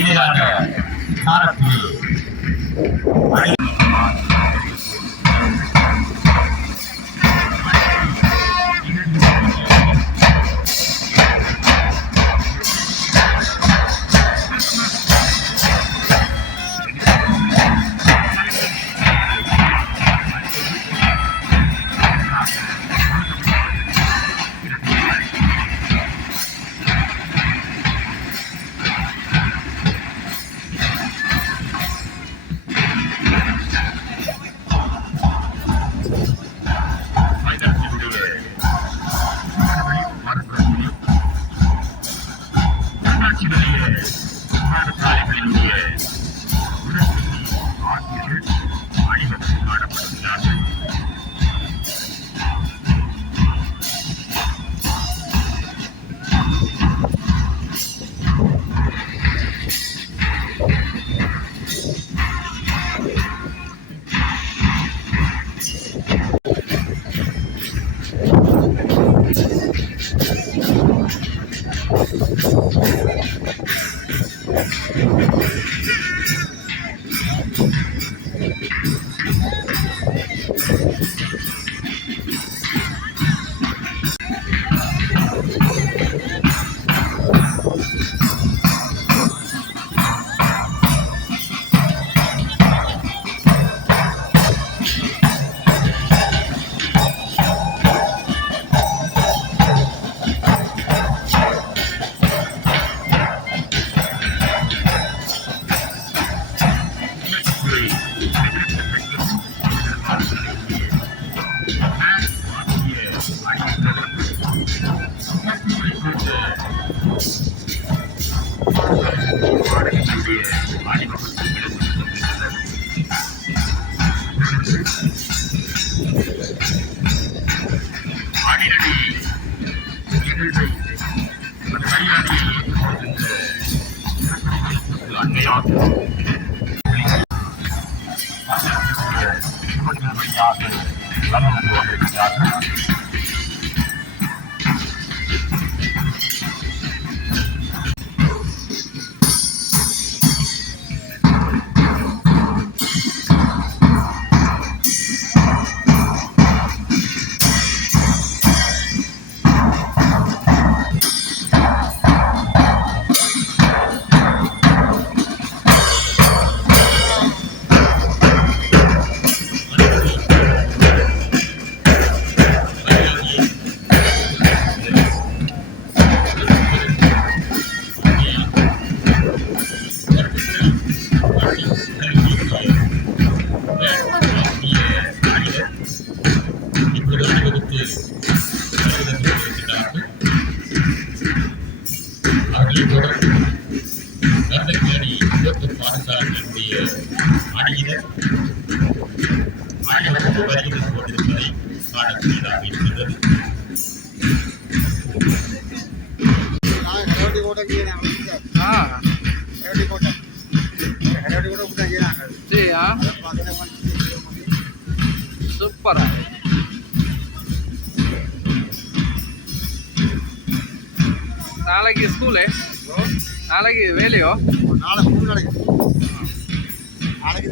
இணையான சாரத்தில் சூப்பரா நாளைக்கு ஸ்கூலு நாளைக்கு வேலையோ நாளைக்கு 3 நாளைக்கு நாளைக்கு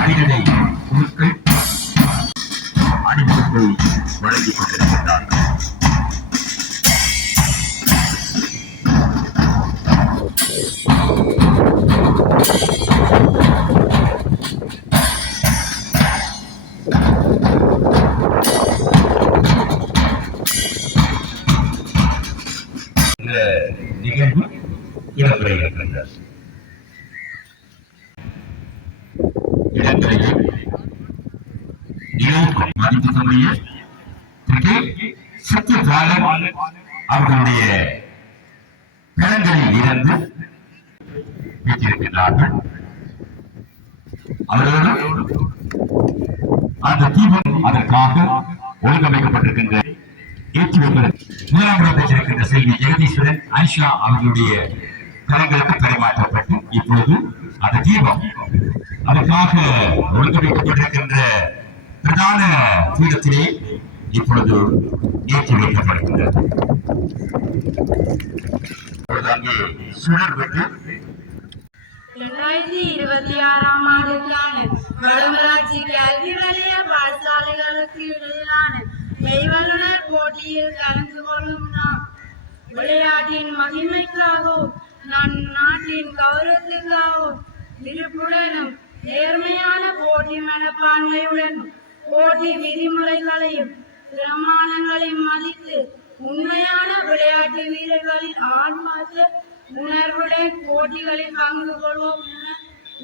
அணிகளை குழுக்கள் அணிவகுப்பை வழங்கிக் கொண்டிருக்கின்றார்கள். இந்த நிகழ்வு இடம்பெற இருக்கின்றது. இடத்திலேயே மதிப்புக்குரிய சத்யபாலன் அவர்களுடைய இருந்து பெற்றிருக்கிறார்கள். அவர்களோடு அந்த தீபம் அதற்காக ஒழுங்கமைக்கப்பட்டிருக்கின்ற ஏற்றி வைப்பது முதலாவது பெற்றிருக்கின்ற செல்வி ஜெகதீஸ்வரன் ஆயிஷா அவர்களுடைய கரங்களுக்கு பரிமாற்றப்பட்டு இப்பொழுது அந்த தீபம் அதற்காக ஒழுங்கமைக்கப்பட்டிருக்கின்ற பிரதான பீடத்திலே இப்பொழுது ஏற்றி வைக்கப்படுகின்றது. அங்கே சுடர் பெற்று 2026ஆம் ஆண்டுக்கான வடமராட்சி கல்வி வலய பாடசாலைகளுக்கு இடையிலான மெய்வல்லுநர் போட்டியில் கலந்து கொள்ளும் நாம் விளையாட்டின் மகிமைக்காகவும் நம் நாட்டின் கௌரவத்துக்காகவும் விருப்புடனும் நேர்மையான போட்டி மனப்பான்மையுடனும் போட்டி விதிமுறைகளையும் பிரமாணங்களையும் மதித்து உண்மையான விளையாட்டு வீரர்களின் ஆன்மார்த்த உணர்வுடன் போட்டிகளில் பங்கு கொள்வோம் என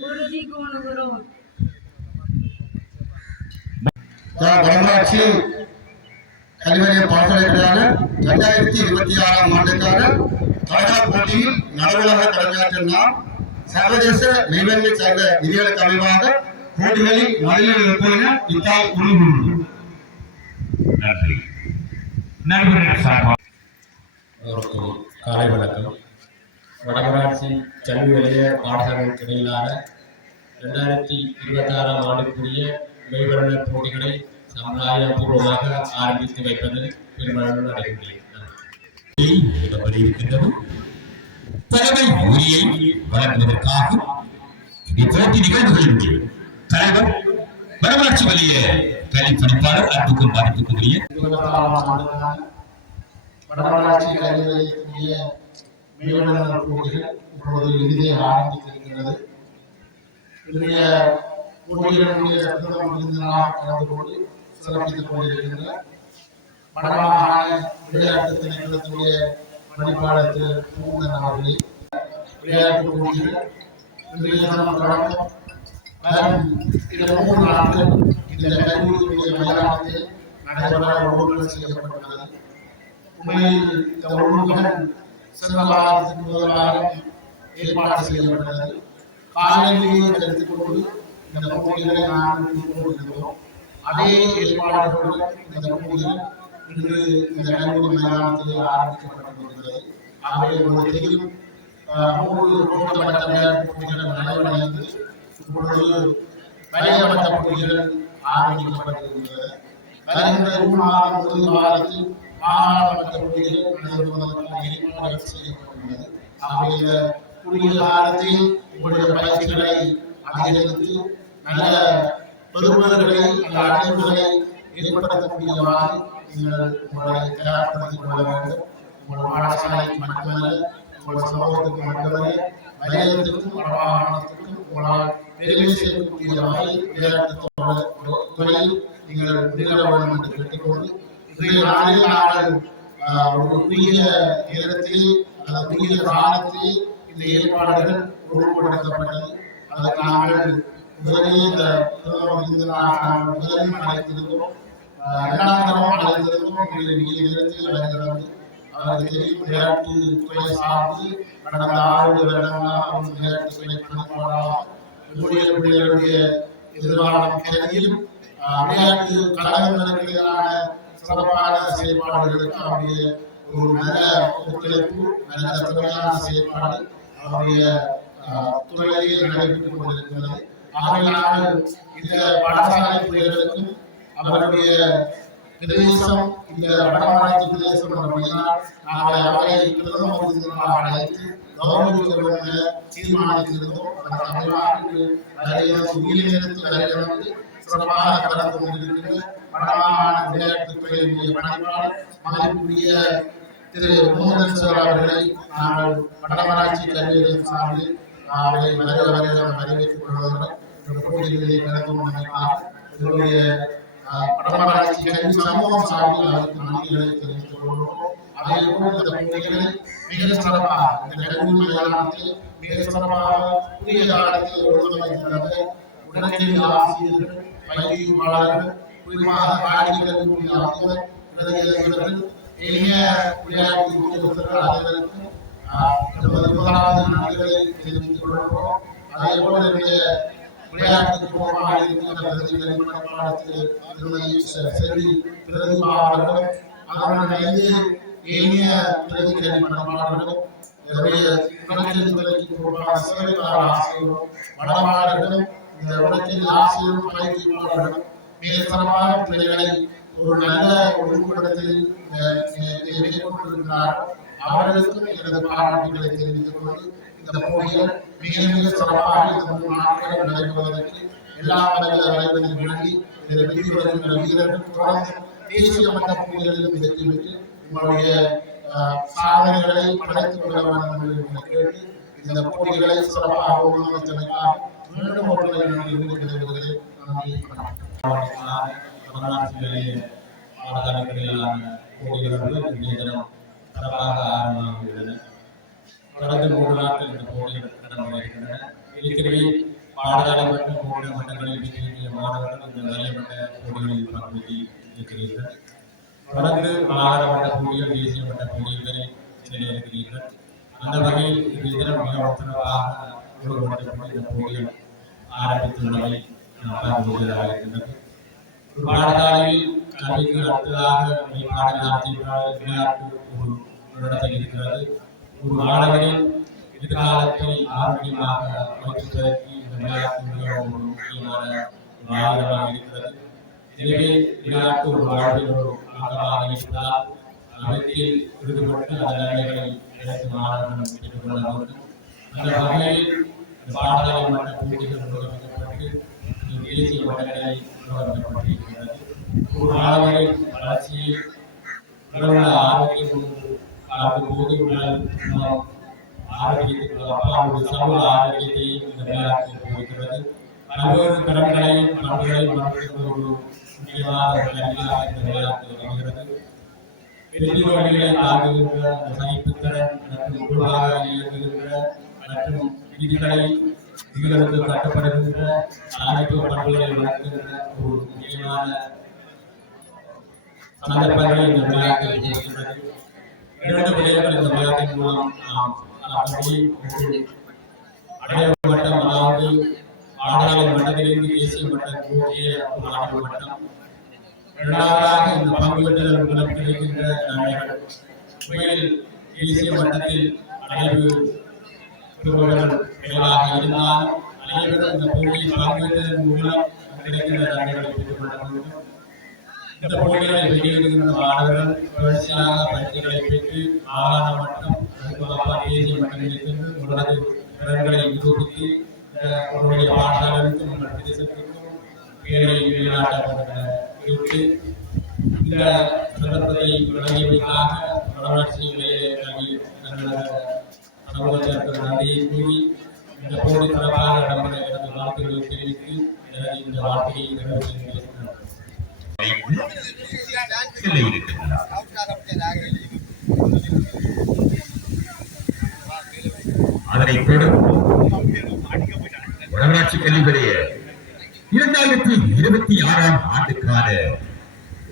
உறுதி கூறுகிறோம். வடமராட்சி கல்விநிலைய பாடசாலைகளான 2026ஆம் ஆண்டுக்கான தடகள போட்டியில் நடுவலாக கடமையாற்றும் நாம் சர்வதேச மெய்வன்மை சார்ந்த விதிகளுக்கு அமைவாக போட்டிகளில் நடுநிலை இருப்போம் என இத்தால் உறுதிமொழி. நன்றி. நண்பர்கள் சார்பாக காலை வணக்கம். வடமராட்சி கல்வி நிலைய பாடசாலைகளுக்கு இடையிலான 2026ஆம் ஆண்டுக்குரிய மெய்வல்லுநர் போட்டிகளை சமுதாயபூர்வமாக ஆரம்பித்து வைப்பது பெருமளவில் நடைபெறுகிறது. தலைமை உரியை வழங்குவதற்காக இப்போட்டி நிகழ்வுகளின் தலைவர் வடமராட்சி வலிய கல்வி பணிப்பாளர் அன்புக்கும் மதிப்புக்கும் உரிய 26ஆம் ஆண்டுக்கான வடமராட்சி கல்வி நிலையத்தினுடைய மெய்வல்லுநர் போட்டிகள் இப்பொழுது இறுதியை ஆரம்பித்திருக்கிறது. இன்றைய போட்டிகளுடைய பிரதம விருந்தினராக கலந்து கொண்டு சிறப்பித்துக் கொண்டிருக்கின்ற வடமாகாண விளையாட்டு திணைக்களத்துடைய பணிப்பாளர் திரு பூந்தன் அவர்களே, விளையாட்டு போட்டிகள் இன்றைய தினம் தொடக்கம் வரும் 3 நாட்கள் இந்த கல்லூரியுடைய மைதானத்தில் நடைபெற ஒழுங்குகள் செய்யப்பட்டுள்ளது. உண்மையில் இந்த ஒழுங்குகள் சென்ற வாரத்திற்கு முதல் வாரம் ஏற்பாடு செய்யப்பட்டது. காலையிலேயே எடுத்துக்கொண்டு இந்த போட்டிகளை நாங்கள் கொண்டிருக்கிறோம். அதே ஏற்பாடுகளுடன் இந்த போட்டிகள் இன்று இந்த கல்லூரி மைதானத்தில் ஆரம்பிக்கப்பட்டிருக்கிறது. ஆகவே உங்களுக்கு தெரியும், 3 கோட்டமட்ட விளையாட்டு போட்டிகள் நடைபெறுகிறது. இப்பொழுது வயமட்ட போட்டிகள் ஆரம்பிக்கப்பட்டிருக்கிறது. வருகின்ற 3ஆம் முதல் வாரத்தில் மாகாணமட்ட போட்டிகள் நடைபெறுவதற்கான ஏற்பாடுகள் செய்யப்பட்டுள்ளது. ஆகவே இந்த குறுகிய காலத்தில் உங்களுடைய பயிற்சிகளை அதிகரித்து நல்ல பெறுபவர்களை அந்த அடைவுகளை ஏற்படுத்தக்கூடியவாறு நீங்கள் உங்களை தயார்படுத்திக் கொள்ள வேண்டும். உங்கள் பாடசாலைக்கு மட்டுமல்ல, உங்கள் சமூகத்துக்கு மட்டுமல்ல, வயதுக்கும் வடமாகாணத்துக்கும் உங்களால் பெருமை சேர்க்கக்கூடிய வகையில் விளையாட்டு துறையில் நீங்கள் முன்னேற வேண்டும் என்று கேட்டுக்கொண்டு இன்றைய நாளில் நாங்கள் ஒரு குறுகிய நேரத்தில் அல்லது குறுகிய காலத்தில் இந்த ஏற்பாடுகள் ஒழுங்குபடுத்தப்பட்டது. அதற்கு நாங்கள் முதலில் இந்த முதலில் அழைத்திருந்தோம், 2ஆம் தரமும் அழைத்திருந்தோம். நீண்ட நேரத்தில் அழைக்கிறது அவருக்கு தெரியும். விளையாட்டு துறை சார்ந்து கடந்த 6 வருடங்களாக விளையாட்டு துறை பணிப்பாளராக எங்களுடைய பிள்ளைகளுடைய எதிர்காலம் கருதியும் விளையாட்டு கழகங்களுக்கிடையிலான சிறப்பான செயல்பாடுகளுக்கு அவருடைய ஒரு நல்ல ஒத்துழைப்பு, நல்ல திறமையான செயல்பாடு அவருடைய துறையில் நடைபெற்றுக் கொண்டிருக்கிறது. ஆகவே நாங்கள் இந்த பாடசாலை பிள்ளைகளுக்கும் அவருடைய பிரதேசம், இந்த வடமராட்சி பிரதேசம் நாங்கள் அவரை பிரதம விருந்தினராக அழைத்து கௌரவிக்க வேண்டும் என தீர்மானித்திருந்தோம். அதற்கு அமைவாக உரிய நேரத்தில் வருகிறது சிறப்பாக கலந்து கொண்டிருக்கின்ற வடமாகாண விளையாட்டுத்துறையினுடைய பணிப்பாளர் மதிப்புரிய திரு மோகன் சார் அவர்களை நாங்கள் வடமராட்சி கல்வி சார்பில் அவரை வரவேற்றுக் கொள்வதுடன் இந்த போட்டிகளிலே கலந்து கொண்டமைக்காக எங்களுடைய வடமராட்சி கல்வி சமூகம் சார்பில் அவருக்கு நன்றிகளை தெரிவித்துக் கொள்கிறோம். அதேபோல் இந்த போட்டிகளை மிக சிறப்பாக இந்த கல்வி மைதானத்தில் மிக சிறப்பாக புதிய காலத்தில் ஒழுங்கமைத்துள்ளது. உடனடி ஆசிரியர்கள், பயிற்சியாளர்கள், குறிப்பாக பாடகர்கள், ஆசிரியர்கள், எளிய விளையாட்டு அனைவருக்கும் அதே போல என்னுடைய விளையாட்டு கோபாக இருக்கின்ற பாடத்தில் திருமதி செல்வி பிரதிபா அவர்களும் அவர்களுடைய ஏனைய பிரதி கேள்விப்பட்டவர்களும் என்னுடைய உலகில் துறைக்கு கோபாக சேவைக்கார ஆசிரியரும் வடமாளர்களும் இந்த உலகில் ஆசிரியரும் பயிற்சியாளர்களும் மிக சிறப்பான பிள்ளைகளை ஒரு நல்ல ஒழுங்குபடத்தில் மேற்கொண்டிருக்கிறார். அவர்களுக்கும் எனது பாராட்டுகளை தெரிவித்துக் கொண்டு இந்த போட்டிகள் மிக மிக சிறப்பாக இந்த 3 நாட்கள் நடைபெறுவதற்கு எல்லா வகையில வரைவதில் வேண்டி இதில் வெற்றி பெறுகின்ற வீரர்கள் தொடர்ந்து தேசிய மட்ட போட்டிகளிலும் வெற்றி பெற்று உங்களுடைய சாதனைகளை படைத்துக் கொள்ள வேண்டும் என்று கேட்டு இந்த போட்டிகளை சிறப்பாக ஒழுங்கமைத்தமைக்காக மீண்டும் ஒரு நன்றி விடைபெறுகிறேன். நன்றி. போட்டிகள் இன்றைய தினம் சிறப்பாக ஆரம்பமாகியுள்ளன. தொடர்ந்து 3 நாட்கள் இந்த போட்டிகள் நடைபெற இருக்கின்றன. ஏற்கனவே பாடசாலை மற்றும் போன்ற மட்டங்களில் வெற்றிய மாணவர்கள் இந்த வரைய மட்ட போட்டிகளில் பங்கேற்று இருக்கிறீர்கள். தொடர்ந்து மாகாண மட்ட போட்டிகள், தேசிய மட்ட போட்டிகளை செல்ல இருக்கிறீர்கள். அந்த வகையில் இன்றைய தினம் மிகவும் சிறப்பாக இந்த போட்டிகள் ஆரம்பித்துள்ளவை பார்க்கக்கூடியதாக இருக்கின்றது. ஒரு பாடசாலையில் கல்விக்கு அடுத்ததாக விளையாட்டு ஒரு நடத்த இருக்கிறது. ஒரு மாணவனின் எதிர்காலத்தை ஆரோக்கியமாக அமைப்பதற்கு இந்த விளையாட்டு மிகவும் ஒரு முக்கியமான ஆயுதமாக இருக்கிறது. எனவே விளையாட்டு ஒரு வாழ்வில் ஒரு அங்கமாக இருப்பதால் அவற்றில் ஈடுபட்டு அந்த நன்மைகளை அனைத்து மாணவர்களும் பெற்றுக்கொள்ள வேண்டும். அந்த வகையில் இந்த பாடசாலை மட்ட போட்டிகள் நிர்வகிக்கப்பட்டு தேசிய மட்டங்களை நிர்வகிக்கப்பட்டிருக்கிறது. ஒரு மாணவரின் வளர்ச்சியில் உடல் ஆரோக்கியம் போது உடல் ஆரோக்கியத்திற்கு அப்பாவோட சமூக ஆரோக்கியத்தை இந்த விளையாட்டு போகிறது. பல்வேறு திறன்களையும் பண்புகளையும் வளர்க்கின்ற ஒரு முக்கியமான கல்வியாக இந்த விளையாட்டு வருகிறது. வெற்றி வழிகளை தாங்குகின்ற சகிப்புத்திறன் மற்றும் குழுவாக இயங்குகின்ற மற்றும் விதிகளை விதிகளுக்கு கட்டப்படுகின்ற அனைத்து பண்புகளை வளர்க்கின்ற ஒரு முக்கியமான சந்தர்ப்பங்களை இந்த விளையாட்டு இருக்கிறது. 2 விளையாட்டுகள் இந்த விளையாட்டின் மூலம் நாம் அடைய மட்டம், அதாவது பாடசாலை மட்டத்திலிருந்து தேசிய மட்டம் போட்டிய ஆண்டு மட்டம். 2ஆவதாக இந்த பங்குபெற்றுதல் மூலம் கிடைக்கின்ற நன்மைகள். உண்மையில் தேசிய மட்டத்தில் அடைவு பெறுபவர்கள் குறைவாக இருந்தாலும் அனைவரும் இந்த போட்டியில் பங்குபெற்றதன் மூலம் கிடைக்கின்ற நன்மைகளை பெற்றுக் கொள்ள வேண்டும். இந்த போட்டிகளை வெளியிடுகின்ற மாணவர்கள் தொடர்ச்சியாக பயிற்சிகளை பெற்று மாகாண மட்டம் தேசிய மட்டங்களில் சென்று உங்களது திறன்களை நிரூபித்து உங்களுடைய பாடசாலைக்கும் உங்கள் பிரதேசத்திற்கும் பேரை வெளிநாட்டு இந்த சந்தர்ப்பத்தை வழங்கியதற்காக வடமாட்சி கல்வி சமூகத்திற்கு நன்றியை கூறி இந்த போட்டி சிறப்பாக நடைபெற எனது வாழ்த்துக்களை தெரிவித்து எனது இந்த வார்த்தையை நிறைவேற்றுகிறேன். அதனைத் தொடர்ந்து வடமராட்சி கல்வி நிலைய 2026 ஆண்டுக்கான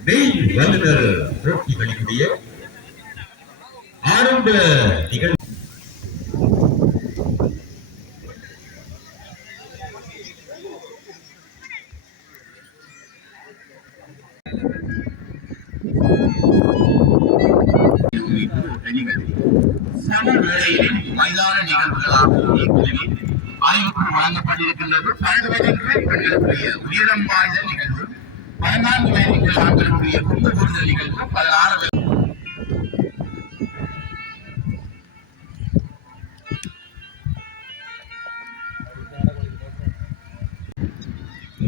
மெய் வல்லுநர் போட்டிகளினுடைய ஆரம்ப நிகழ்வு சம வேளையில் மைதான நிகழ்வுகளாக ஆய்வுக்கு வழங்கப்பட்டிருக்கின்றது. 12 வயதிற்கு பெண்களுக்குரிய உயரம் வாய்ந்த நிகழ்வு, 14 வயதிற்கு ஆண்களுக்குரிய குண்டு கூடுதல் நிகழ்வு, 16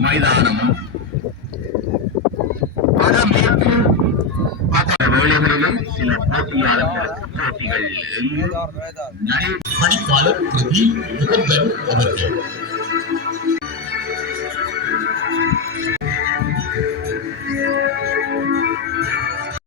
மைதானமும் வடமேற்கு வேளைகளிலும் சில போட்டியாளர்களுக்கு போட்டிகள் பணிப்பாளர் பிரதி முகந்தன் அவர்கள்